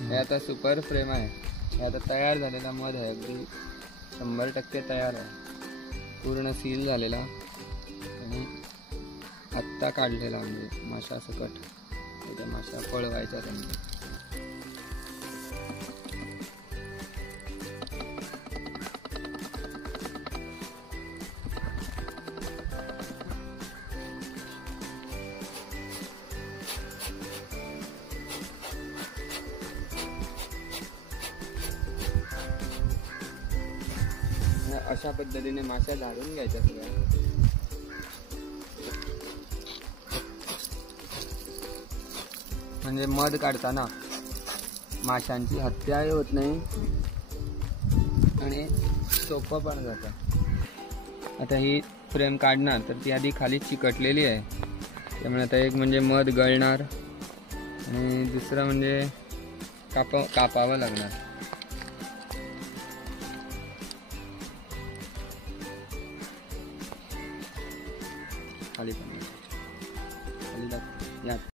हे आता super frame आहे. हे आता तयार झालेला मध आहे, अगदी 100% तयार आहे, पूर्ण सील झालेला आणि आत्ता काढलेला, म्हणजे माशा सकट. त्या माशा पळवायचा त्यांनी. अशा पद्धतीने माशा झाडून घ्यायच्या सगळ्या. म्हणजे मध काढताना माशांची हत्याही होत नाही आणि सोपं पण जातं. आता ही फ्रेम काढणार तर ती आधी खाली चिकटलेली आहे, त्यामुळे आता एक म्हणजे मध गळणार आणि दुसरं म्हणजे कापावं लागणार. खाली पण खाली